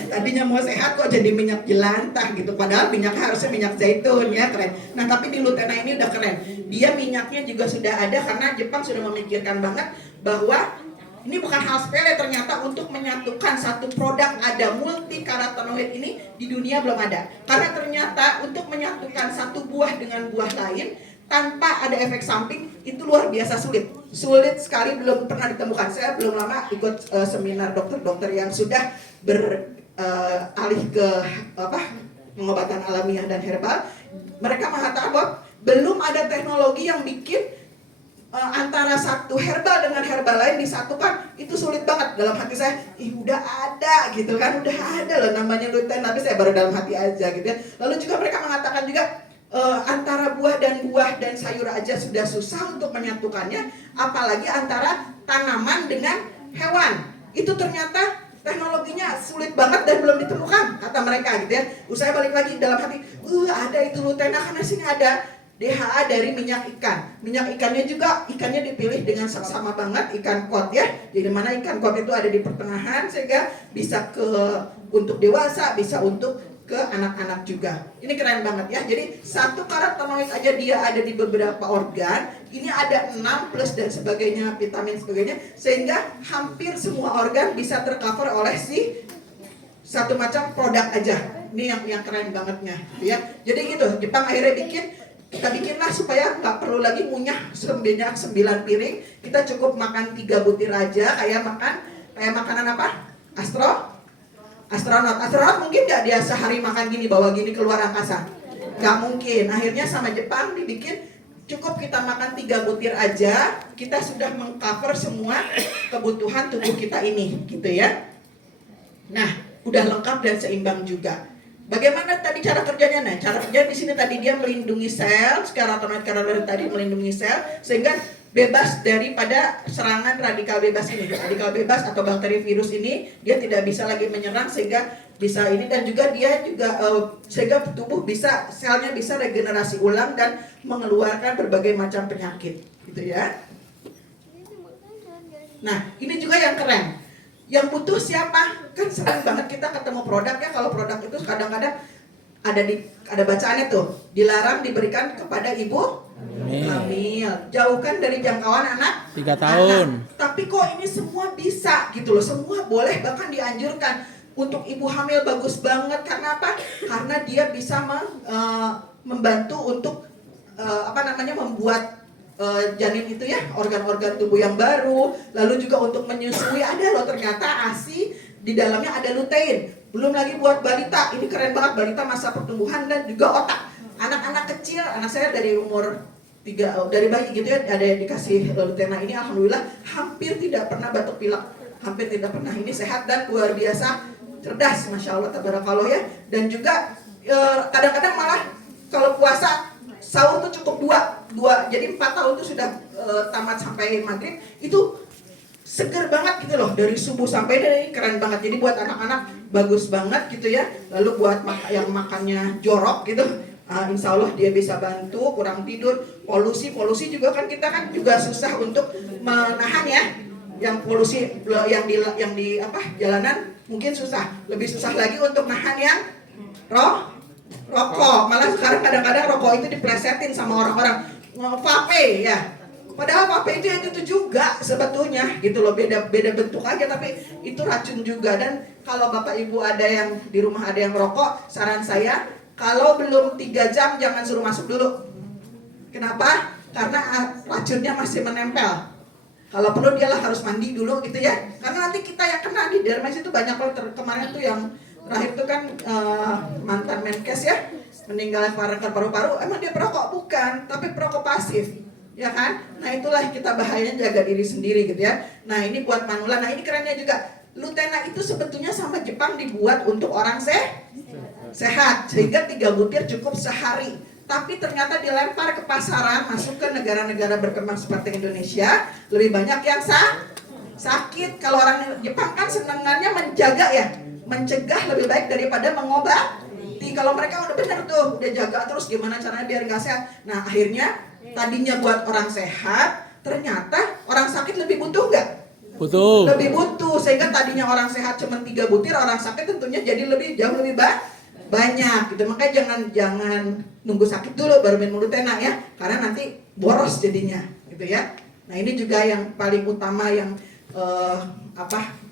Tadinya mau sehat kok jadi minyak jelantah gitu. Padahal minyaknya harusnya minyak zaitun ya, keren. Nah tapi di Lutena ini udah keren. Dia minyaknya juga sudah ada karena Jepang sudah memikirkan banget bahwa ini bukan hal sepele ternyata untuk menyatukan satu produk ada multi karotenoid ini di dunia belum ada. Karena ternyata untuk menyatukan satu buah dengan buah lain tanpa ada efek samping itu luar biasa sulit sekali, belum pernah ditemukan. Saya belum lama ikut seminar dokter-dokter yang sudah beralih ke pengobatan alamiah dan herbal. Mereka mengatakan bahwa belum ada teknologi yang bikin antara satu herbal dengan herbal lain disatukan. Itu sulit banget. Dalam hati saya, udah ada gitu kan, udah ada loh namanya Luten, tapi saya baru dalam hati aja gitu ya. Lalu juga mereka mengatakan juga antara buah dan sayur aja sudah susah untuk menyatukannya, apalagi antara tanaman dengan hewan. Itu ternyata teknologinya sulit banget dan belum ditemukan kata mereka gitu ya. Saya balik lagi dalam hati, ada itu Lutena karena sini ada DHA dari minyak ikan. Minyak ikannya juga, ikannya dipilih dengan seksama banget, ikan kod ya. Jadi mana ikan kod itu ada di pertengahan sehingga bisa untuk dewasa, bisa untuk ke anak-anak juga. Ini keren banget ya. Jadi satu karotenoid aja dia ada di beberapa organ. Ini ada 6 plus dan sebagainya, vitamin sebagainya, sehingga hampir semua organ bisa tercover oleh si satu macam produk aja. Ini yang keren bangetnya ya. Jadi gitu, Jepang akhirnya kita bikinlah supaya nggak perlu lagi munyah sebanyak 9 piring. Kita cukup makan 3 butir aja, kayak makan Kayak makanan apa? Astronot. Astronot mungkin nggak dia sehari makan gini, bawa gini keluar angkasa? Nggak mungkin. Akhirnya sama Jepang dibikin cukup kita makan 3 butir aja, kita sudah mengcover semua kebutuhan tubuh kita ini, gitu ya. Nah, udah lengkap dan seimbang juga. Bagaimana tadi cara kerjanya? Nah, cara kerja di sini tadi dia melindungi sel, secara otomatis karena dari tadi melindungi sel sehingga bebas daripada serangan radikal bebas ini. Radikal bebas atau bakteri virus ini dia tidak bisa lagi menyerang sehingga bisa ini, dan juga dia juga sehingga tubuh bisa, selnya bisa regenerasi ulang dan mengeluarkan berbagai macam penyakit, gitu ya. Nah, ini juga yang keren. Yang butuh siapa? Kan sering banget kita ketemu produk ya, kalau produk itu kadang-kadang ada bacaannya tuh, dilarang diberikan kepada ibu hamil, jauhkan dari jangkauan anak 3 tahun. Tapi kok ini semua bisa gitu loh, semua boleh, bahkan dianjurkan. Untuk ibu hamil bagus banget, karena apa? Karena dia bisa membantu untuk membuat janin itu ya, organ-organ tubuh yang baru, lalu juga untuk menyusui. Ada loh ternyata ASI di dalamnya ada lutein. Belum lagi buat balita, ini keren banget, balita masa pertumbuhan dan juga otak. Anak-anak kecil, anak saya dari umur 3, dari bayi gitu ya, ada yang dikasih Lutena ini, alhamdulillah hampir tidak pernah batuk pilek, hampir tidak pernah. Ini sehat dan luar biasa cerdas, masya Allah, tabarakallah ya. Dan juga kadang-kadang malah kalau puasa sahur tuh cukup dua, jadi 4 tahun tuh sudah tamat sampai maghrib itu seger banget gitu loh, dari subuh sampai dari keren banget. Jadi buat anak-anak bagus banget gitu ya. Lalu buat yang makannya jorok gitu, insya Allah dia bisa bantu kurang tidur. Polusi juga kan kita kan juga susah untuk menahan ya. Yang polusi yang di jalanan mungkin susah, lebih susah lagi untuk nahan yang rokok. Malah sekarang kadang-kadang rokok itu diplesetin sama orang-orang vape ya. Padahal vape itu yang itu juga sebetulnya gitu loh, beda bentuk aja tapi itu racun juga. Dan kalau Bapak Ibu ada yang di rumah ada yang merokok, saran saya kalau belum 3 jam jangan suruh masuk dulu. Kenapa? Karena racunnya masih menempel. Kalau perlu dialah harus mandi dulu gitu ya. Karena nanti kita yang kena di dermis itu banyak loh. Kemarin tuh yang terakhir itu kan mantan Menkes ya, meninggal kanker paru-paru. Emang dia perokok? Bukan, tapi perokok pasif, ya kan? Nah itulah kita bahayanya, jaga diri sendiri gitu ya. Nah ini buat manula. Nah ini kerennya juga, Lutena itu sebetulnya sama Jepang dibuat untuk orang sehat, sehingga 3 butir cukup sehari. Tapi ternyata dilempar ke pasaran, masuk ke negara-negara berkembang seperti Indonesia, lebih banyak yang sakit. Kalau orang Jepang kan senangannya menjaga ya, mencegah lebih baik daripada mengobati. Kalau mereka udah bener tuh, udah jaga terus gimana caranya biar nggak sehat. Nah akhirnya tadinya buat orang sehat, ternyata orang sakit lebih butuh nggak? Butuh. Lebih butuh, sehingga tadinya orang sehat cuma 3 butir, orang sakit tentunya jadi jauh lebih banyak gitu. Makanya jangan nunggu sakit dulu baru minum Lutena ya, karena nanti boros jadinya gitu ya. Nah ini juga yang paling utama yang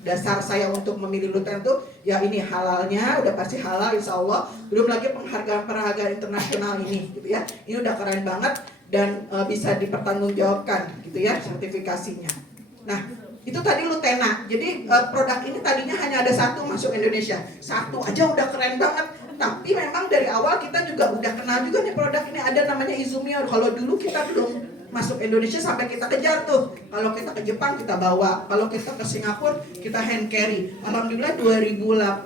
dasar saya untuk memilih Lutena tuh ya ini halalnya, udah pasti halal insya Allah. Belum lagi penghargaan internasional ini gitu ya. Ini udah keren banget dan bisa dipertanggungjawabkan gitu ya sertifikasinya. Nah itu tadi Lutena. Jadi produk ini tadinya hanya ada 1 masuk Indonesia, 1 aja udah keren banget. Tapi memang dari awal kita juga udah kenal juga nih produk ini, ada namanya Izumio. Kalau dulu kita belum masuk Indonesia sampai kita kejar tuh. Kalau kita ke Jepang kita bawa, kalau kita ke Singapura kita hand carry. Alhamdulillah 2018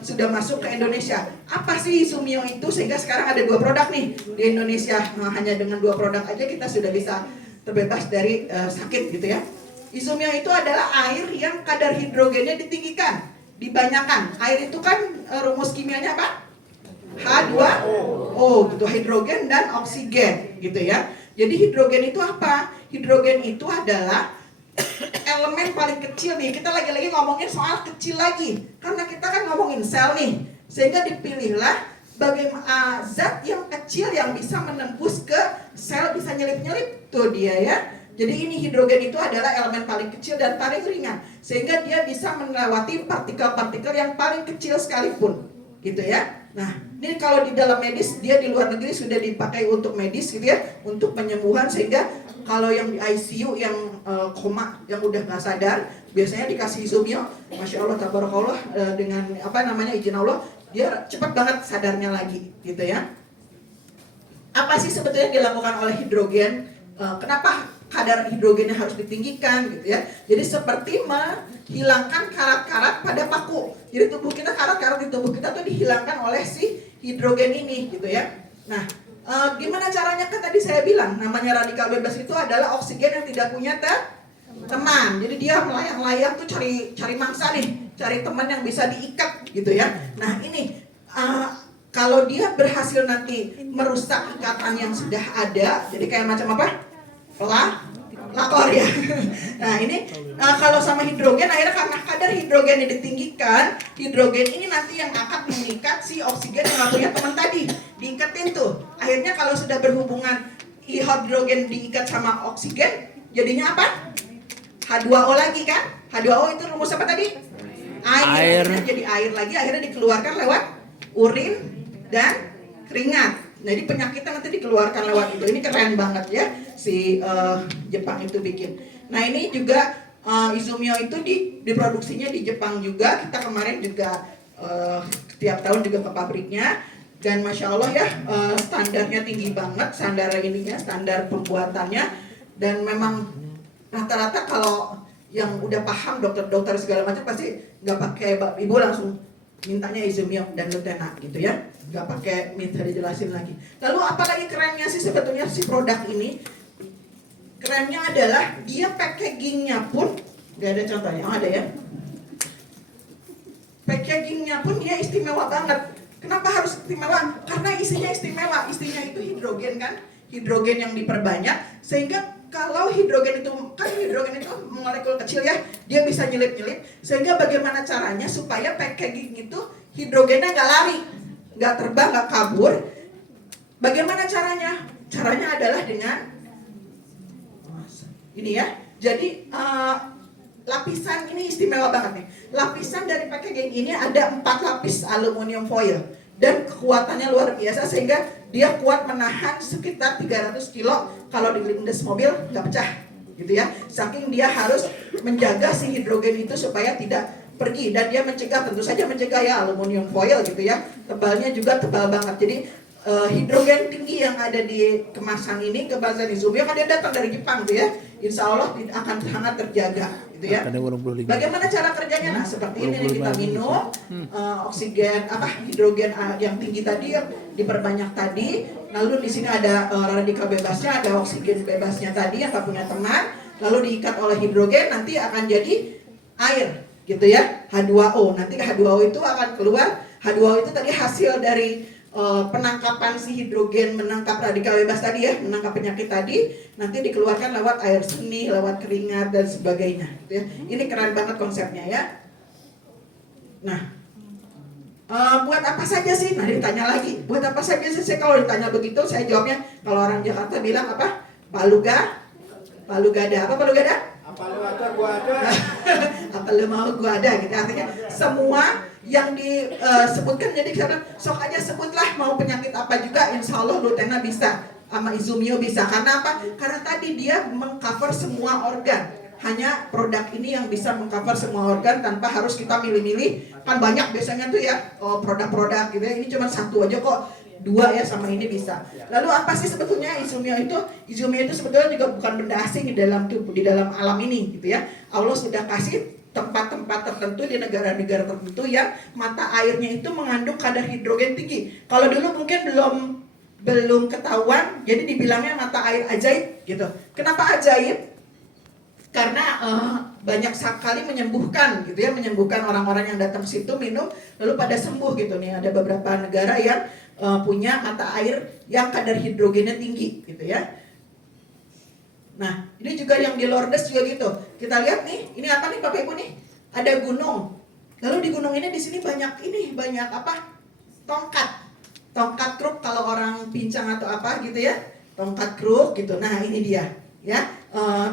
sudah masuk ke Indonesia. Apa sih Izumio itu? Sehingga sekarang ada 2 produk nih di Indonesia. Nah, hanya dengan 2 produk aja kita sudah bisa terbebas dari sakit gitu ya. Izumio itu adalah air yang kadar hidrogennya ditinggikan, dibanyakan. Air itu kan rumus kimianya apa? H2O gitu, hidrogen dan oksigen gitu ya. Jadi hidrogen itu apa? Hidrogen itu adalah elemen paling kecil nih. Kita lagi-lagi ngomongin soal kecil lagi, karena kita kan ngomongin sel nih. Sehingga dipilihlah bagaimana zat yang kecil yang bisa menembus ke sel, bisa nyelip-nyelip tuh dia ya. Jadi ini hidrogen itu adalah elemen paling kecil dan paling ringan, sehingga dia bisa melewati partikel-partikel yang paling kecil sekalipun gitu ya. Nah ini kalau di dalam medis, dia di luar negeri sudah dipakai untuk medis gitu ya, untuk penyembuhan. Sehingga Kalau yang di ICU yang koma, yang udah nggak sadar, biasanya dikasih Izumio, Masya Allah, tabarakallah, dengan izin Allah, dia cepat banget sadarnya lagi, gitu ya. Apa sih sebetulnya dilakukan oleh hidrogen? Kenapa kadar hidrogennya harus ditinggikan, gitu ya? Jadi seperti menghilangkan karat-karat pada paku. Jadi tubuh kita, karat-karat di tubuh kita tuh dihilangkan oleh si hidrogen ini, gitu ya. Nah, gimana caranya? Kan tadi saya bilang namanya radikal bebas itu adalah oksigen yang tidak punya teman. Jadi dia melayang-layang tuh cari mangsa nih, cari teman yang bisa diikat, gitu ya. Nah ini kalau dia berhasil nanti merusak ikatan yang sudah ada, jadi kayak macam apa? Lakor ya. Nah ini kalau sama hidrogen, akhirnya karena kadar hidrogennya ditinggikan, hidrogen ini nanti yang akan mengikat si oksigen yang gak punya teman tadi, diikatin tuh. Akhirnya kalau sudah berhubungan hidrogen diikat sama oksigen, jadinya apa? H2O lagi kan? H2O itu rumus apa tadi? Air. Jadi air lagi, akhirnya dikeluarkan lewat urin dan keringat. Jadi penyakitnya nanti dikeluarkan lewat itu. Ini keren banget ya si Jepang itu bikin. Nah ini juga Izumio itu diproduksinya di Jepang juga. Kita kemarin juga setiap tahun juga ke pabriknya. Dan Masya Allah ya, standarnya tinggi banget, standar pembuatannya. Dan memang rata-rata kalau yang udah paham dokter-dokter segala macam pasti nggak pakai ibu langsung mintanya Izumio dan Lutena gitu ya, nggak pakai minta dijelasin lagi. Lalu apalagi kerennya sih sebetulnya si produk ini? Kerennya adalah dia packagingnya pun nggak ada contohnya, ada ya. Packagingnya pun dia istimewa banget. Kenapa harus istimewa? Karena isinya istimewa. Isinya itu hidrogen kan, hidrogen yang diperbanyak sehingga kalau hidrogen itu molekul kecil ya, dia bisa nyelip-nyelip. Sehingga bagaimana caranya supaya packaging itu hidrogennya nggak lari, nggak terbang, nggak kabur. Bagaimana caranya? Caranya adalah dengan ini ya. Jadi lapisan ini istimewa banget nih. Lapisan dari packaging ini ada 4 lapis aluminium foil dan kekuatannya luar biasa sehingga dia kuat menahan sekitar 300 kilo kalau dilindas mobil nggak pecah gitu ya. Saking dia harus menjaga si hidrogen itu supaya tidak pergi dan dia tentu saja mencegah ya, aluminium foil gitu ya. Tebalnya juga tebal banget. Jadi hidrogen tinggi yang ada di kemasan Izumio kan dia datang dari Jepang tuh ya. Insya Allah akan sangat terjaga gitu ya. Bagaimana cara kerjanya? Nah seperti ini nih, kita minum oksigen hidrogen yang tinggi tadi yang diperbanyak tadi. Lalu di sini ada radikal bebasnya, ada oksigen bebasnya tadi yang tak punya teman. Lalu diikat oleh hidrogen, nanti akan jadi air gitu ya, H2O. Nanti H2O itu akan keluar. H2O itu tadi hasil dari penangkapan si hidrogen menangkap radikal bebas tadi ya, menangkap penyakit tadi, nanti dikeluarkan lewat air seni, lewat keringat dan sebagainya gitu ya. Ini keren banget konsepnya ya. Nah buat apa saja sih? Nah ditanya lagi, buat apa saja sih? Kalau ditanya begitu saya jawabnya, kalau orang Jakarta bilang apa? Palugada. Apa palugada? Apa lu ada gua ada. Apa lu mau gua ada gitu. Artinya semua yang disebutkan, jadi karena sok aja sebutlah mau penyakit apa juga, insya Allah Lutena bisa, sama Izumio bisa. Karena apa? Karena tadi dia mengcover semua organ. Hanya produk ini yang bisa mengcover semua organ tanpa harus kita milih-milih. Kan banyak biasanya tuh ya produk-produk gitu ya. Ini cuma satu aja kok, 2 ya sama ini bisa. Lalu apa sih sebetulnya Izumio itu? Izumio itu sebetulnya juga bukan benda asing di dalam alam ini gitu ya. Allah sudah kasih tempat-tempat tertentu di negara-negara tertentu yang mata airnya itu mengandung kadar hidrogen tinggi. Kalau dulu mungkin belum ketahuan, jadi dibilangnya mata air ajaib gitu. Kenapa ajaib? Karena banyak sekali menyembuhkan gitu ya, menyembuhkan orang-orang yang datang ke situ minum lalu pada sembuh gitu nih. Ada beberapa negara yang punya mata air yang kadar hidrogennya tinggi gitu ya. Nah, ini juga yang di Lourdes juga gitu. Kita lihat nih, ini apa nih Bapak Ibu nih? Ada gunung. Lalu di gunung ini di sini banyak apa? Tongkat kruk kalau orang pincang atau apa gitu ya. Tongkat kruk gitu. Nah, ini dia ya.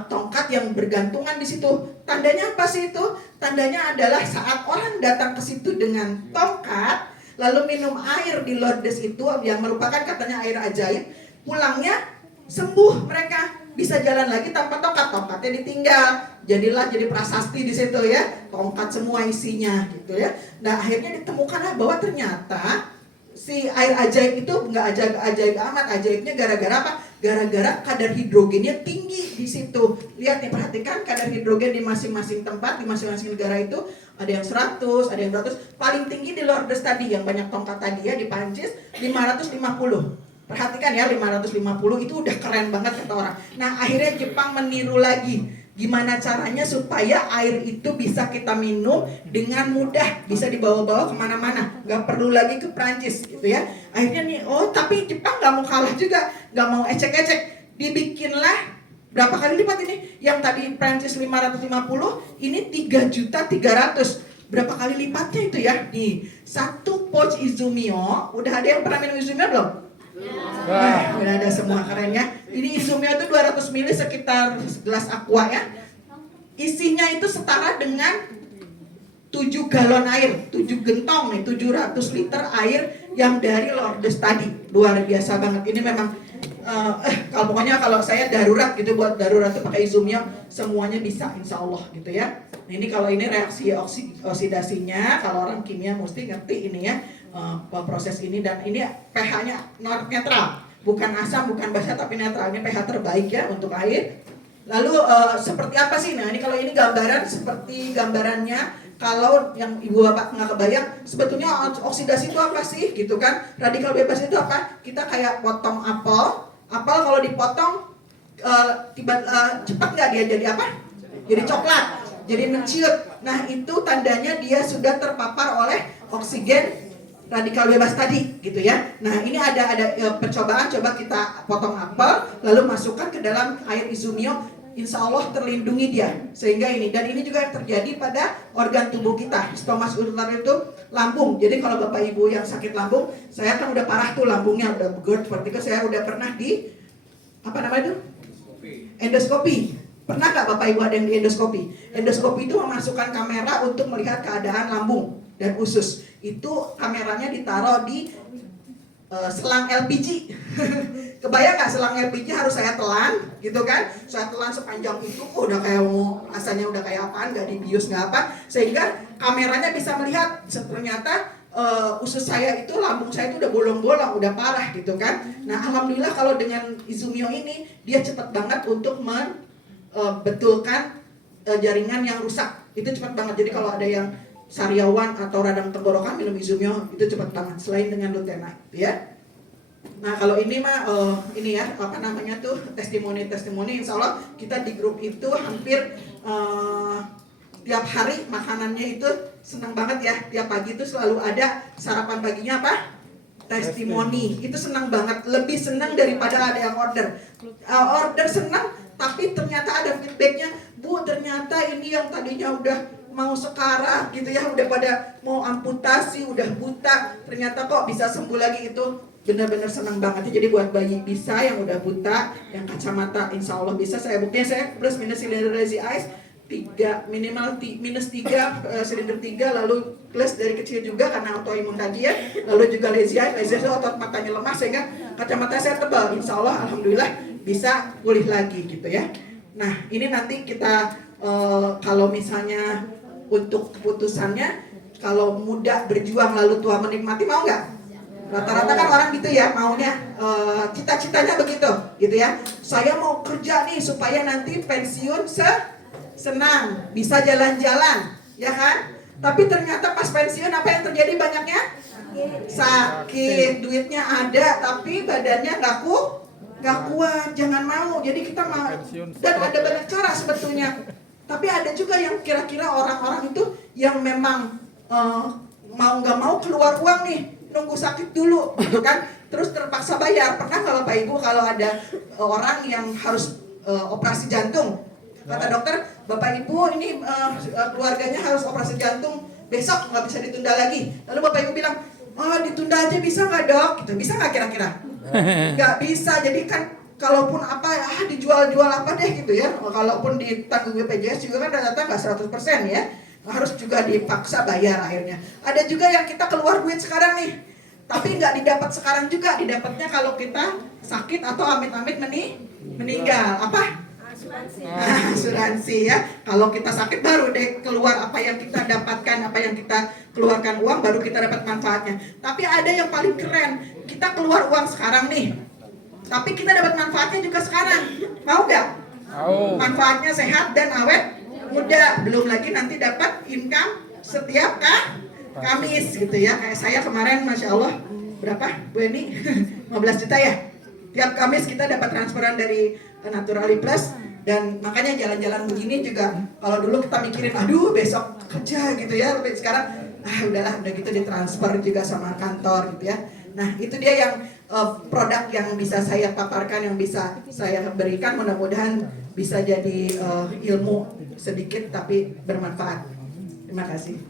Tongkat yang bergantungan di situ. Tandanya apa sih itu? Tandanya adalah saat orang datang ke situ dengan tongkat lalu minum air di Lourdes itu yang merupakan katanya air ajaib, pulangnya sembuh mereka. bisa jalan lagi tanpa tongkat, tongkatnya ditinggal, jadi prasasti di situ ya, tongkat semua isinya gitu ya. Nah akhirnya ditemukanlah bahwa ternyata si air ajaib itu nggak ajaib amat, ajaibnya gara-gara apa? Gara-gara kadar hidrogennya tinggi di situ. Lihat nih, perhatikan kadar hidrogen di masing-masing tempat, di masing-masing negara itu ada yang 100, ada yang 200. Paling tinggi di Lourdes tadi, yang banyak tongkat tadi ya, di Prancis 550. Perhatikan ya, 550 itu udah keren banget kata orang. Nah akhirnya Jepang meniru lagi. Gimana caranya supaya air itu bisa kita minum dengan mudah, bisa dibawa-bawa kemana-mana, nggak perlu lagi ke Prancis gitu ya. Akhirnya nih, oh tapi Jepang nggak mau kalah juga, nggak mau ecek-ecek, dibikinlah berapa kali lipat ini? Yang tadi Prancis 550, ini 3.300.000. Berapa kali lipatnya itu ya? Di satu pouch Izumio, udah ada yang pernah minum Izumio belum? Nah, udah ada semua, keren ya. Ini Izumio itu 200 ml, sekitar gelas aqua ya. Isinya itu setara dengan 7 galon air, 7 gentong nih, 700 liter air yang dari Lourdes tadi. Luar biasa banget. Ini memang kalau pokoknya kalau saya darurat gitu, buat darurat tuh pakai Izumio, semuanya bisa insya Allah gitu ya. Nah, ini kalau ini reaksi oksidasinya, kalau orang kimia mesti ngerti ini ya, proses ini. Dan ini pH-nya netral, bukan asam, bukan basa, tapi netral. Ini pH terbaik ya untuk air. Lalu seperti apa sih? Nah ini kalau ini gambaran seperti gambarannya. Kalau yang ibu bapak nggak kebayang, sebetulnya oksidasi itu apa sih gitu kan? Radikal bebas itu apa? Kita kayak potong apel. Apel kalau dipotong cepat nggak dia jadi apa? Jadi coklat, jadi menciut. Nah itu tandanya dia sudah terpapar oleh oksigen radikal bebas tadi gitu ya. Nah ini ada percobaan, coba kita potong apel lalu masukkan ke dalam air Izumio, insya Allah terlindungi dia. Sehingga ini, dan ini juga yang terjadi pada organ tubuh kita. Stomas ureter itu lambung. Jadi kalau bapak ibu yang sakit lambung, saya kan udah parah tuh lambungnya, udah GERD seperti itu. Saya udah pernah di apa namanya itu? Endoskopi. Pernah nggak bapak ibu ada yang di endoskopi? Endoskopi itu memasukkan kamera untuk melihat keadaan lambung dan usus. Itu kameranya ditaruh di selang LPG. Kebayang nggak selang LPG harus saya telan gitu kan? Saya telan sepanjang itu, udah kayak mau rasanya udah kayak apaan, nggak dibius nggak apa, sehingga kameranya bisa melihat ternyata usus saya itu, lambung saya itu udah bolong-bolong, udah parah gitu kan. Nah alhamdulillah kalau dengan Izumio ini dia cepat banget untuk betulkan jaringan yang rusak, itu cepat banget. Jadi kalau ada yang sariawan atau radang tenggorokan minum Izumio itu cepat banget, selain dengan Lutena ya. Nah kalau ini mah ini ya apa namanya tuh testimoni insya Allah kita di grup itu hampir tiap hari makanannya itu senang banget ya. Tiap pagi itu selalu ada sarapan paginya apa? Testimoni. Itu senang banget, lebih senang daripada ada yang order. Order senang, tapi ternyata ada feedbacknya, Bu ternyata ini yang tadinya udah mau sekarat gitu ya, udah pada mau amputasi, udah buta, ternyata kok bisa sembuh lagi. Itu benar-benar senang banget. Jadi buat bayi bisa yang udah buta, yang kacamata insya Allah bisa. Saya buktinya saya plus minus silinder lazy eyes 3 minimal minus 3 silinder 3, lalu plus dari kecil juga karena autoimun tadi ya, lalu juga lazy eyes itu otot matanya lemah sehingga kacamata saya tebal. Insya Allah alhamdulillah bisa pulih lagi gitu ya. Nah ini nanti kita kalau misalnya untuk keputusannya, kalau muda berjuang lalu tua menikmati, mau nggak? Rata-rata kan orang gitu ya, maunya cita-citanya begitu gitu ya. Saya mau kerja nih supaya nanti pensiun senang, bisa jalan-jalan ya kan. Tapi ternyata pas pensiun apa yang terjadi banyaknya? Sakit, duitnya ada tapi badannya nggak kuat. Jangan mau. Jadi kita mau, dan ada banyak cara sebetulnya. Tapi ada juga yang kira-kira orang-orang itu yang memang mau nggak mau keluar uang nih, nunggu sakit dulu gitu kan, terus terpaksa bayar. Pernah nggak Bapak Ibu kalau ada orang yang harus operasi jantung, kata dokter, Bapak Ibu ini keluarganya harus operasi jantung besok, nggak bisa ditunda lagi. Lalu Bapak Ibu bilang, oh ditunda aja bisa nggak dok? Gitu. Bisa nggak kira-kira? Nggak bisa. Jadi kan kalaupun apa dijual-jual apa deh gitu ya, kalaupun ditanggung BPJS juga kan ternyata nggak 100% ya, harus juga dipaksa bayar akhirnya. Ada juga yang kita keluar duit sekarang nih, tapi nggak didapat sekarang juga, didapatnya kalau kita sakit atau amit-amit meninggal apa? Asuransi ya. Kalau kita sakit baru deh keluar apa yang kita dapatkan, apa yang kita keluarkan uang baru kita dapat manfaatnya. Tapi ada yang paling keren, kita keluar uang sekarang nih, tapi kita dapat manfaatnya juga sekarang. Mau nggak? Mau. Manfaatnya sehat dan awet muda. Belum lagi nanti dapat income setiap Kamis gitu ya. Kayak saya kemarin Masya Allah berapa Bu Eni? 15 juta ya. Tiap Kamis kita dapat transferan dari Naturali Plus. Dan makanya jalan-jalan begini juga, kalau dulu kita mikirin aduh besok kerja gitu ya, tapi sekarang udahlah udah gitu ditransfer juga sama kantor gitu ya. Nah itu dia yang produk yang bisa saya paparkan, yang bisa saya berikan, mudah-mudahan bisa jadi ilmu sedikit tapi bermanfaat. Terima kasih.